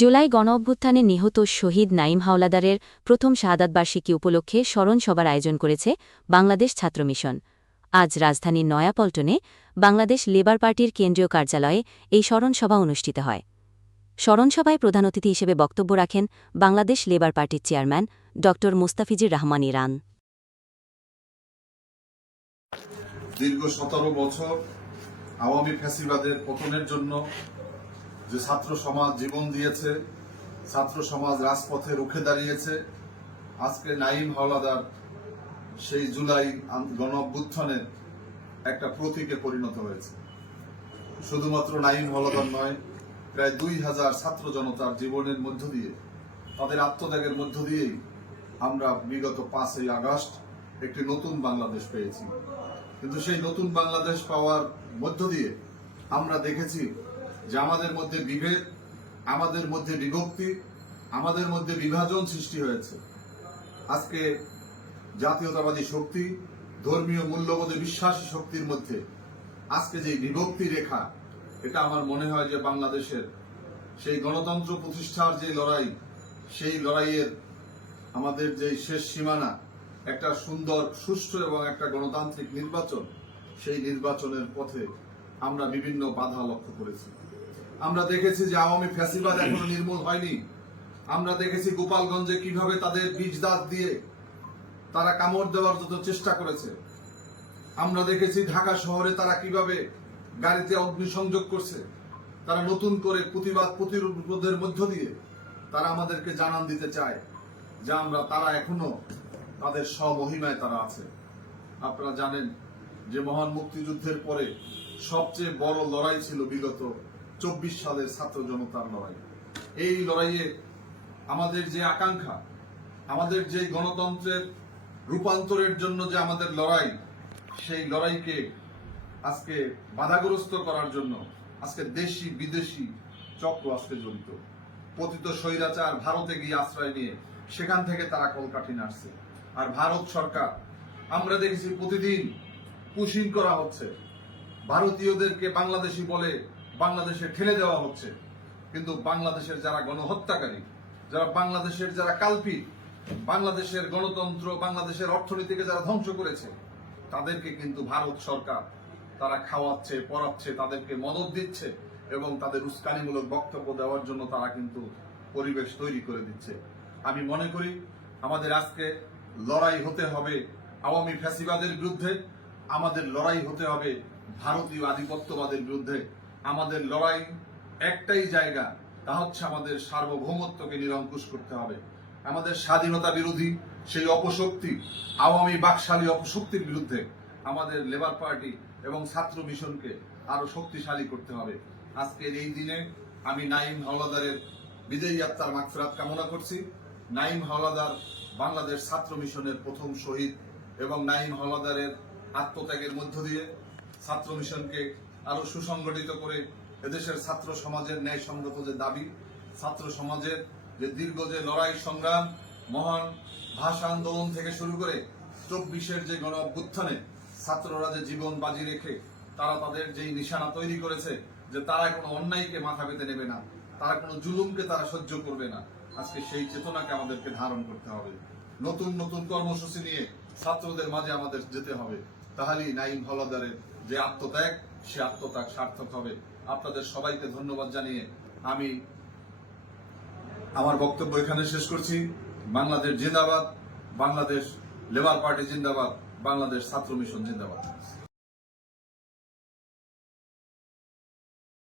জুলাই গণঅভ্যুত্থানে নিহত শহীদ নাঈম হাওলাদারের প্রথম শাহাদাতবার্ষিকী উপলক্ষে স্মরণ সভার আয়োজন করেছে বাংলাদেশ ছাত্র মিশন। আজ রাজধানীর নয়াপল্টনে বাংলাদেশ লেবার পার্টির কেন্দ্রীয় কার্যালয়ে এই স্মরণ সভা অনুষ্ঠিত হয়। স্মরণ সভায় প্রধান অতিথি হিসেবে বক্তব্য রাখেন বাংলাদেশ লেবার পার্টির চেয়ারম্যান ড মোস্তাফিজুর রহমান ইরান। দীর্ঘ 17 বছর আওয়ামী ফ্যাসিবাদের পতনের জন্য যে ছাত্র সমাজ জীবন দিয়েছে, ছাত্র সমাজ রাজপথে রুখে দাঁড়িয়েছে, আজকে নাঈম হাওলাদার সেই জুলাই গণঅভ্যুত্থানের একটা প্রতীকে পরিণত হয়েছে। শুধুমাত্র নাঈম হাওলাদার নয়, প্রায় 2000 ছাত্র জনতার জীবনের মধ্য দিয়ে, তাদের আত্মত্যাগের মধ্য দিয়েই আমরা বিগত 5ই আগস্ট একটি নতুন বাংলাদেশ পেয়েছি। কিন্তু সেই নতুন বাংলাদেশ পাওয়ার মধ্য দিয়ে আমরা দেখেছি যে আমাদের মধ্যে বিভেদ, আমাদের মধ্যে বিভক্তি, আমাদের মধ্যে বিভাজন সৃষ্টি হয়েছে। আজকে জাতীয়তাবাদী শক্তি, ধর্মীয় মূল্যবোধে বিশ্বাসী শক্তির মধ্যে আজকে যে বিভক্তি রেখা, এটা আমার মনে হয় যে বাংলাদেশের সেই গণতন্ত্র প্রতিষ্ঠার যে লড়াই, সেই লড়াইয়ের আমাদের যে শেষ সীমানা, একটা সুন্দর সুষ্ঠু এবং একটা গণতান্ত্রিক নির্বাচন, সেই নির্বাচনের পথে আমরা বিভিন্ন বাধা লক্ষ্য করেছি। আমরা দেখেছি যে আওয়ামী ফ্যাসিবাদ এখনো নির্মূল হয়নি। আমরা দেখেছি গোপালগঞ্জে কিভাবে তাদের বীজ দাঁত দিয়ে তারা কামড় দেওয়ার যত চেষ্টা করেছে। আমরা দেখেছি ঢাকা শহরে তারা কিভাবে গাড়িতে অগ্নিসংযোগ করছে। তারা নতুন করে প্রতিবাদ প্রতিরোধের মধ্য দিয়ে তারা আমাদেরকে জানান দিতে চায় যে তারা এখনো তাদের স্বমহিমায় তারা আছে। আপনারা জানেন যে মহান মুক্তিযুদ্ধের পরে সবচেয়ে বড় লড়াই ছিল বিগত 24 সালের ছাত্র জনতার লড়াই। এই লড়াইয়ে আমাদের যে আকাঙ্ক্ষা, আমাদের যে গণতন্ত্রের রূপান্তরের জন্য যে আমাদের লড়াই, সেই লড়াইকে আজকে বাধাগ্রস্ত করার জন্য আজকে দেশি বিদেশি চক্র আজকে জড়িত। পতিত স্বৈরাচার ভারতে গিয়ে আশ্রয় নিয়ে সেখান থেকে তারা কলকাঠি নাড়ছে। আর ভারত সরকার, আমরা দেখেছি প্রতিদিন পুশিং করা হচ্ছে, ভারতীয়দেরকে বাংলাদেশি বলে বাংলাদেশে ঠেলে দেওয়া হচ্ছে। কিন্তু বাংলাদেশের যারা গণহত্যাকারী, যারা বাংলাদেশের যারা কাল্পি, বাংলাদেশের গণতন্ত্র, বাংলাদেশের অর্থনীতিকে যারা ধ্বংস করেছে, তাদেরকে কিন্তু ভারত সরকার তারা খাওয়াচ্ছে, পড়াচ্ছে, তাদেরকে মদত দিচ্ছে এবং তাদের উস্কানিমূলক বক্তব্য দেওয়ার জন্য তারা কিন্তু পরিবেশ তৈরি করে দিচ্ছে। আমি মনে করি আমাদের আজকে লড়াই হতে হবে আওয়ামী ফ্যাসিবাদের বিরুদ্ধে, আমাদের লড়াই হতে হবে ভারতীয় আধিপত্যবাদের বিরুদ্ধে। আমাদের লড়াই একটাই জায়গা, তা হচ্ছে আমাদের সার্বভৌমত্বকে নিরঙ্কুশ করতে হবে। আমাদের স্বাধীনতা বিরোধী সেই অপশক্তি, আওয়ামী বাকশালী অপশক্তির বিরুদ্ধে আমাদের লেবার পার্টি এবং ছাত্র মিশনকে আরো শক্তিশালী করতে হবে। আজকের এই দিনে আমি নাঈম হাওলাদারের বিজয়ী আত্মার মাগফিরাত কামনা করছি। নাঈম হাওলাদার বাংলাদেশ ছাত্র মিশনের প্রথম শহীদ এবং নাঈম হাওলাদারের আত্মত্যাগের মধ্য দিয়ে ছাত্র মিশনকে আরো সুসংগঠিত করে এদেশের ছাত্র সমাজের ন্যায়সঙ্গত যে দাবি, ছাত্র সমাজের যে দীর্ঘ যে লড়াই সংগ্রাম, মহান ভাষা আন্দোলন থেকে শুরু করে 24-এর যে গণ অভ্যুত্থানে ছাত্ররা যে জীবন বাজি রেখে তারা তাদের যেই নিশানা তৈরি করেছে যে তারা কোনো অন্যায়কে মাথা পেতে নেবে না, তারা কোনো জুলুমকে তারা সহ্য করবে না, আজকে সেই চেতনাকে আমাদেরকে ধারণ করতে হবে। নতুন নতুন কর্মসূচি নিয়ে ছাত্রদের মাঝে আমাদের যেতে হবে। তাহলেই নাঈম হাওলাদারের যে আত্মত্যাগ, সে আত্মত্যাগ সার্থক হবে। আপনাদের সবাইকে ধন্যবাদ জানিয়ে আমি আমার বক্তব্য এখানে শেষ করছি। বাংলাদেশ জিন্দাবাদ, বাংলাদেশ লেবার পার্টি জিন্দাবাদ, বাংলাদেশ ছাত্র মিশন জিন্দাবাদ।